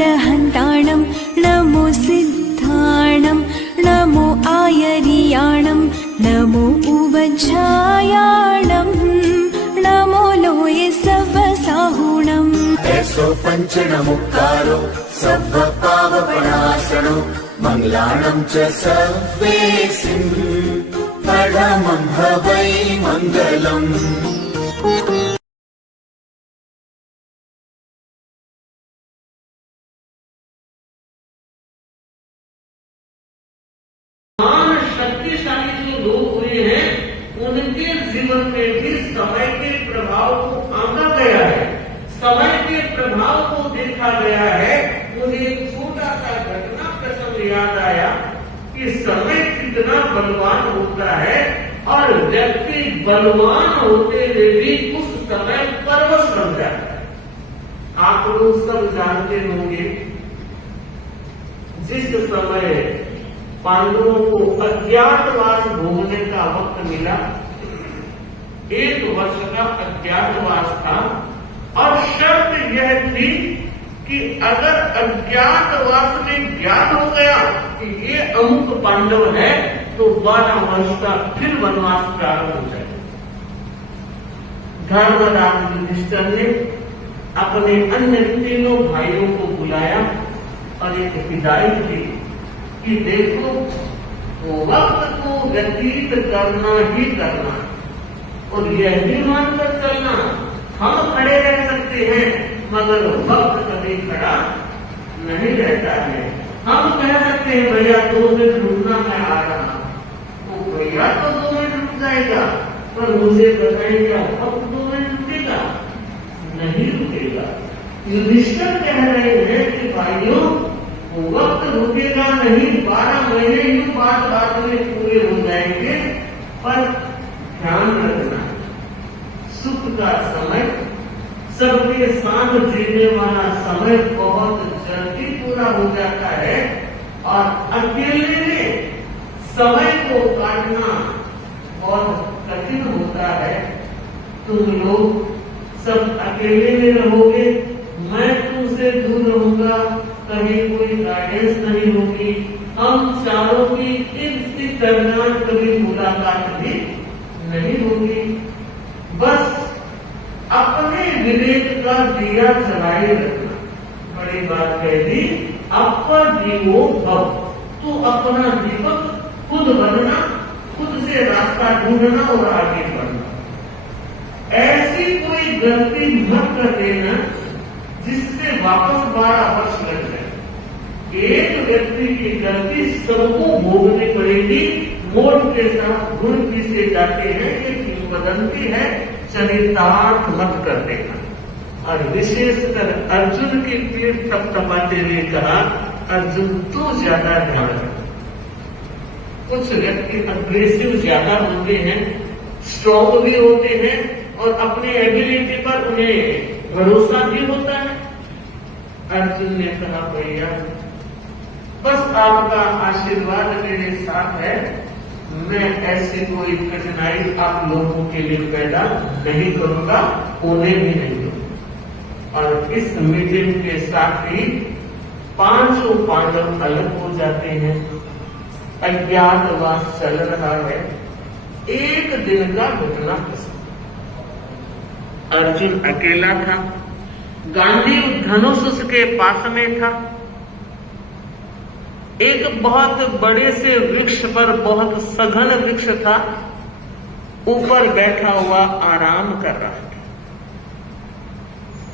अरहन्ताणं नमो सिद्धाणं नमो आयर्याणं नमो उवज्झायाणं नमो लोये सवसाहुणम् ऐसो पञ्चनमुक्कारो सव्वपावपणासनो मङ्गलाणं च सव्वेसिं परमं हवै मङ्गलम्। शक्तिशाली जो लोग हुए हैं उनके जीवन में भी समय के प्रभाव को आंका गया है, समय के प्रभाव को देखा गया है। मुझे एक छोटा सा घटना प्रसंग याद आया कि समय कितना बलवान होता है और व्यक्ति बलवान होते हुए भी उस समय परवश बन जाता है। आप लोग सब जानते होंगे जिस समय पांडवों को अज्ञातवास भोगने का वक्त मिला, 1 वर्ष का अज्ञातवास था और शर्त यह थी कि अगर अज्ञातवास में ज्ञात हो गया कि ये अमुक पांडव है तो 12 वर्ष का फिर वनवास प्रारंभ हो जाएगा। धर्मराज युधिष्ठिर ने अपने अन्य 3 भाइयों को बुलाया और एक हिदायत दी कि देखो वक्त को व्यतीत करना ही करना और यह भी मानकर चलना हम खड़े रह सकते हैं मगर वक्त कभी खड़ा नहीं रहता है। हम कह सकते हैं भैया 2 मिनट रुकना मैं आ रहा हूं, तो भैया तो 2 मिनट रुक जाएगा पर मुझे बताइए वक्त 2 मिनट रुकेगा? नहीं रुकेगा। युधिष्ठिर कह रहे हैं कि भाइयों वक्त रुकेगा नहीं, 12 महीने यूं बाद में पूरे हो जाएंगे, पर ध्यान रखना सुख का समय, सबके साथ जीने वाला समय बहुत जल्दी पूरा हो जाता है और अकेले में समय को काटना बहुत कठिन होता है। तुम लोग सब अकेले में रहोगे, मैं तुमसे दूर रहूंगा, कहीं कोई गाइडेंस नहीं होगी, हम चारों की इस दरमियान कभी मुलाकात भी नहीं होगी। बस अपने विवेक का दिया जलाए रखना। बड़ी बात कह दी, अपर दीवो भव, तू अपना दीपक खुद बनना, खुद से रास्ता ढूंढना और आगे बढ़ना। ऐसी कोई गलती मत कर देना जिससे वापस 12 वर्ष लग जाए। एक व्यक्ति की गलती सबको भोगनी पड़ेगी। मोट के साथ गुण पीसे जाते हैं, ये किंवदंती है, चरितार्थ मत कर देना। और विशेषकर अर्जुन की पीठ थपथपाते हुए कहा, अर्जुन तू ज्यादा ध्यान रख। कुछ व्यक्ति अग्रेसिव ज्यादा होते हैं, स्ट्रॉन्ग भी होते हैं और अपनी एबिलिटी पर उन्हें भरोसा भी होता है। अर्जुन ने कहा भैया बस आपका आशीर्वाद मेरे साथ है, मैं ऐसी कोई कठिनाई आप लोगों के लिए पैदा नहीं करूंगा, होने भी नहीं दूंगा। और इस मीटिंग के साथ ही 5 पांडव अलग हो जाते हैं। अज्ञातवास चल रहा है। एक दिन का घटना प्रसंग, अर्जुन अकेला था, गांडीव धनुष उसके पास में था। एक बहुत बड़े से वृक्ष पर, बहुत सघन वृक्ष था, ऊपर बैठा हुआ आराम कर रहा था।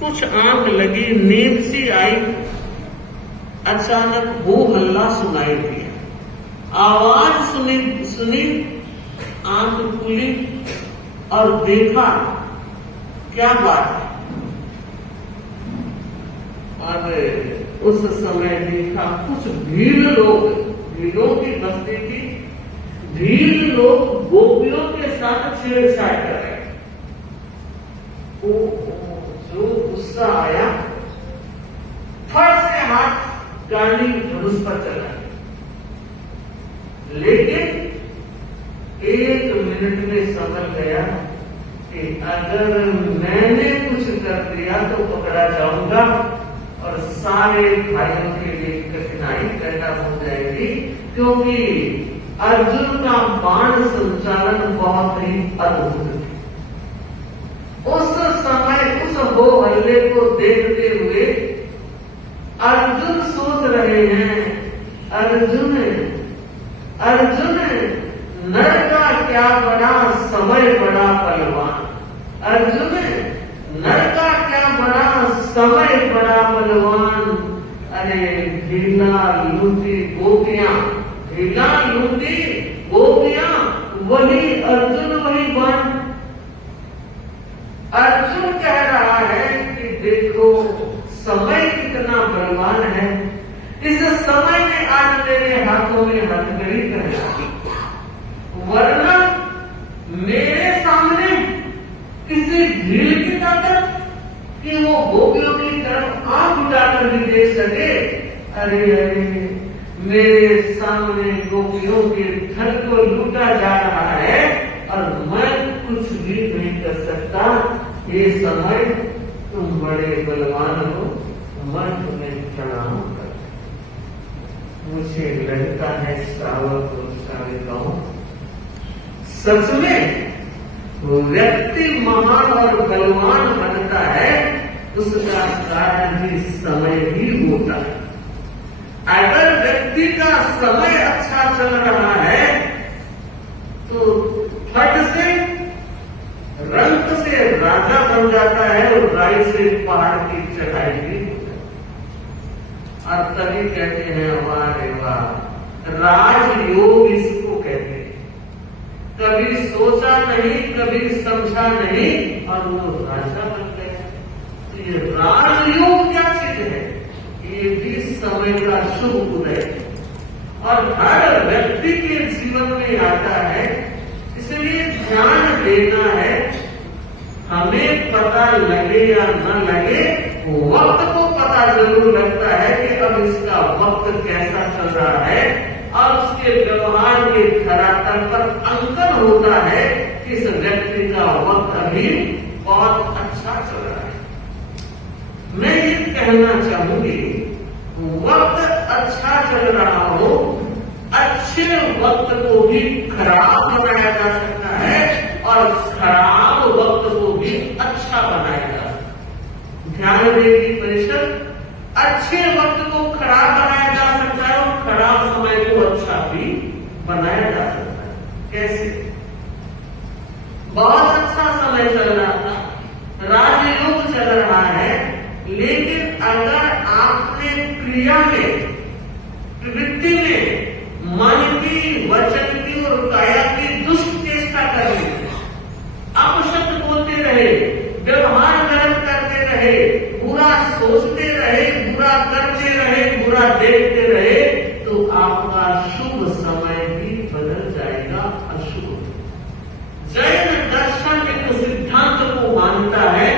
कुछ आंख लगी, नींद सी आई, अचानक हो हल्ला सुनाई दिया, आवाज सुनी, आंख खुली और देखा क्या बात है। और उस समय देखा कुछ भीलों की बस्ती थी, भील लोग गोपियों के साथ छेड़छाड़ कर रहे। जो गुस्सा आया, फट से हाथ गांडी धनुष पर चला, लेकिन 1 मिनट में समझ गया अगर मैंने कुछ कर दिया तो पकड़ा जाऊंगा और सारे भाइयों के लिए कठिनाई पैदा हो जाएगी, क्योंकि अर्जुन का बाण संचालन बहुत ही अद्भुत है। उस समय उस हो हल्ले को देखते हुए अर्जुन सोच रहे हैं, अर्जुन अर्जुन नर का क्या बड़ा समय बड़ा बलवान, अर्जुन नर का क्या बड़ा समय बड़ा बलवान। अरे ढीला लूटी गोपियां, ढीला लूटी गोपियां, वही अर्जुन वही बाण। अर्जुन कह रहा है कि देखो समय कितना बलवान है, इस समय ने आज मेरे हाथों में हथकड़ी कर दी, वरना मेरे सामने किसी भीड़ की ताकत कि वो गोपियों की तरफ आंख उठाकर भी देख सके। अरे अरे मेरे सामने गोपियों के धन को लूटा जा रहा है और मैं कुछ भी नहीं कर सकता। ये समय तुम बड़े बलवान हो, मैं तुम्हें प्रणाम करता। मुझे लगता है श्रावक और श्राविकाओं, सच में व्यक्ति महान और बलवान बनता है, उसका कारण भी समय ही होता है। अगर व्यक्ति का समय अच्छा चल रहा है तो फट से रंग से राजा बन जाता है और राय से पहाड़ की चढ़ाई भी हो जाती है। और तभी कहते हैं वाह रे वाह, राजयोग इसको कहते हैं। कभी सोचा नहीं, कभी समझा नहीं और वो राजा बन गया। तो ये राजयोग क्या चीज है? ये भी समय का शुभ उदय और हर व्यक्ति के जीवन में आता है, इसलिए ध्यान देना है। हमें पता लगे या न लगे, वक्त को पता जरूर लगता है कि अब इसका वक्त कैसा चल रहा है और उसके व्यवहार के धरातल पर अंकन होता है कि इस व्यक्ति का वक्त अभी बहुत अच्छा चल रहा है। मैं ये कहना चाहूंगी, वक्त अच्छा चल रहा हो, अच्छे वक्त को भी खराब बनाया जा सकता है और खराब वक्त को भी अच्छा बनाया जा सकता है। ध्यान देगी परिषद, अच्छे वक्त को खराब बनाया जा सकता है और खराब समय को अच्छा भी बनाया जा सकता है। कैसे? बहुत अच्छा समय चल रहा था, राजयोग चल रहा है, लेकिन अगर आपने क्रिया में, प्रवृत्ति में मन की, वचन की और काया की दुष्ट चेष्टा कर ली, अपशब्द बोलते रहे, व्यवहार गलत करते रहे, बुरा सोचते रहे, बुरा करते रहे, बुरा देखते रहे, तो आपका शुभ समय भी बदल जाएगा अशुभ। जैन दर्शन एक सिद्धांत को मानता है,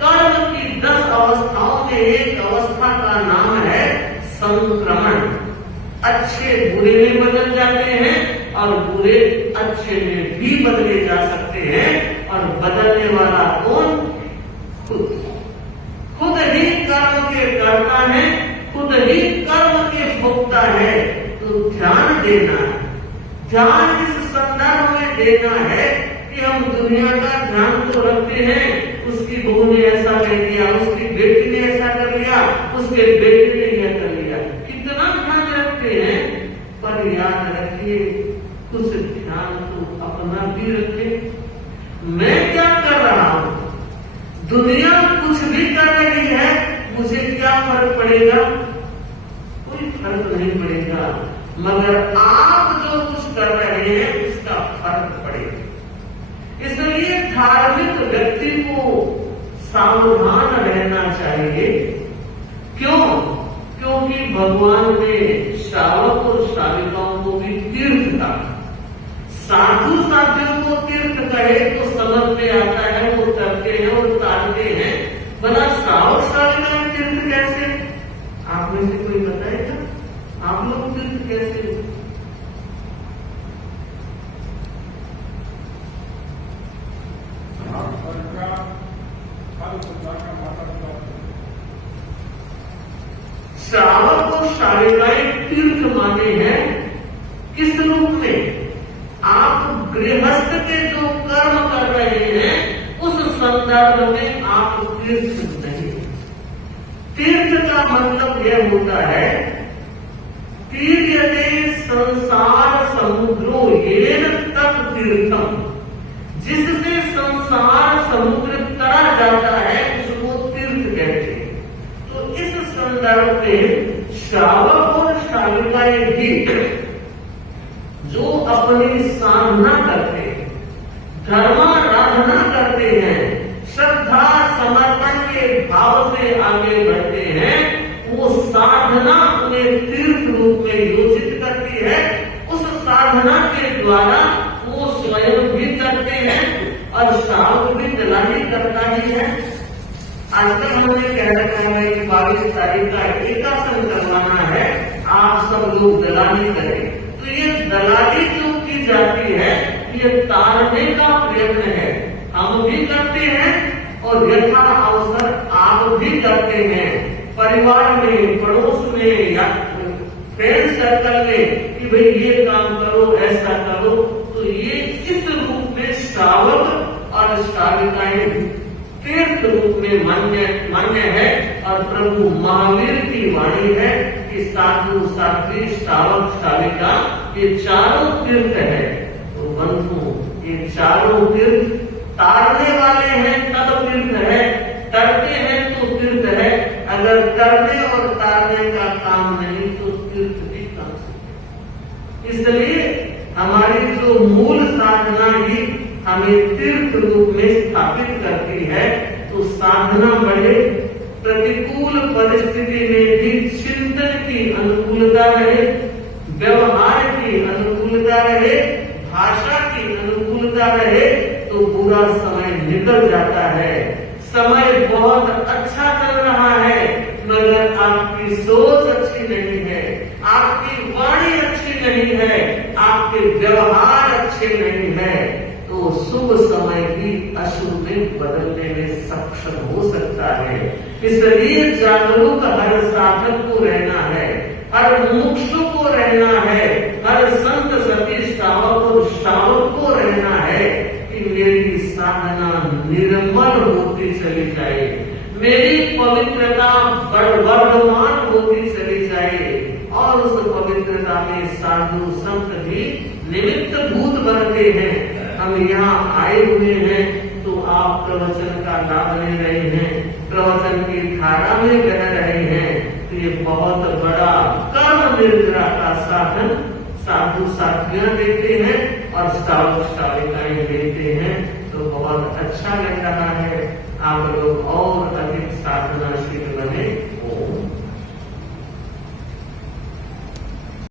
कर्म की 10 अवस्थाओं में एक अवस्था का नाम है संक्रमण। अच्छे बुरे में बदल जाते हैं और बुरे अच्छे में भी बदले जा सकते हैं। और बदलने वाला कौन? खुद। खुद ही कर्म के करता है, खुद ही कर्म के भोगता है। तो ध्यान देना है, ध्यान इस संदर्भ में देना है कि हम दुनिया का ध्यान तो रखते हैं, उसकी बहू ने ऐसा कर दिया, उसकी बेटी ने ऐसा कर लिया, उसके बेटे ने यह कर लिया, कितना ध्यान रखते हैं। पर याद रखिए, कुछ ध्यान तो अपना भी रखे। मैं क्या कर रहा हूं? दुनिया कुछ भी कर रही है, मुझे क्या फर्क पड़ेगा? कोई फर्क नहीं पड़ेगा, मगर आप जो कुछ कर रहे हैं उसका फर्क पड़ेगा। इसलिए धार्मिक व्यक्ति को सावधान रहना चाहिए। क्यों? क्योंकि भगवान ने श्रावक और श्राविकाओं को भी तीर्थ कहा। साधु साधियों को तीर्थ कहे तो समझ में आता है, वो करते हैं और तारते हैं। भला श्रावक श्राविका तीर्थ कैसे? आप में से कोई बताएगा? आप लोग तीर्थ कैसे? श्रावक और श्राविकाएं तीर्थ माने हैं। किस रूप में? आप गृहस्थ के जो कर्म कर रहे हैं उस संदर्भ में आप तीर्थ नहीं। तीर्थ का मतलब यह होता है तीर्यते संसार समुद्रो येन तत् तीर्थम, जिससे संसार समुद्र तरा जाता है उसको तीर्थ कहते हैं। तो इस संदर्भ में श्रावक और श्राविकाएं भी जो अपनी साधना करते हैं, धर्माराधना करते हैं, श्रद्धा समर्पण के भाव से आगे बढ़ते हैं, वो साधना उन्हें तीर्थ रूप में योजित करती है। उस साधना के द्वारा वो स्वयं भी करते हैं और श्रावक भी दलाली करता ही है। आजकल हमने कह रखा है 22 तारीख का एकासन करवाना है, आप सब लोग दलाली करें। तो ये दलाली जो की जाती है ये तारने का प्रयत्न है। हम भी करते हैं और यथा अवसर आप भी करते हैं, परिवार में, पड़ोस में या फ्रेंड सर्कल में कि भाई ये काम करो, ऐसा करो। तो ये इस रूप में श्रावक और श्राविकाएं तीर्थ रूप में मान्य है। और प्रभु महावीर की वाणी है कि साधु साध्वी श्रावक श्राविका ये चारों तीर्थ है। तो बंधु ये चारों तीर्थ तारने वाले हैं तब तीर्थ है, तरते हैं तो तीर्थ है। अगर तरने और तारने का काम नहीं तो तीर्थ भी कम से। इसलिए हमारी जो मूल साधना ही हमें तीर्थ रूप में स्थापित करती है। तो साधना बढ़े, प्रतिकूल परिस्थिति में भी चिंतन की अनुकूलता रहे, व्यवहार की अनुकूलता रहे, भाषा की अनुकूलता रहे, तो बुरा समय निकल जाता है। समय बहुत अच्छा चल रहा है मगर आपकी सोच अच्छी नहीं है, आपकी वाणी अच्छी नहीं है, आपके व्यवहार अच्छे नहीं है, तो शुभ समय भी अशुभ में बदलने में सक्षम हो सकता है। इसलिए जागरूक हर साधक को रहना है, हर मुमुक्षु को रहना है, हर संत सती श्रावक और श्रावक को रहना है कि मेरी साधना निर्मल होती चली जाए, मेरी पवित्रता वर्धमान होती चली जाए और उस पवित्रता में साधु संत भी निमित्त भूत बनते हैं। हम यहाँ आए हुए हैं तो आप प्रवचन का लाभ ले रहे हैं, प्रवचन की धारा में बह रहे हैं, तो ये बहुत बड़ा कर्म निर्जरा का साधन साधु साथियां देते हैं और श्रावक श्राविकाएं देते हैं। तो बहुत अच्छा लग रहा है। आप लोग और अधिक साधनाशील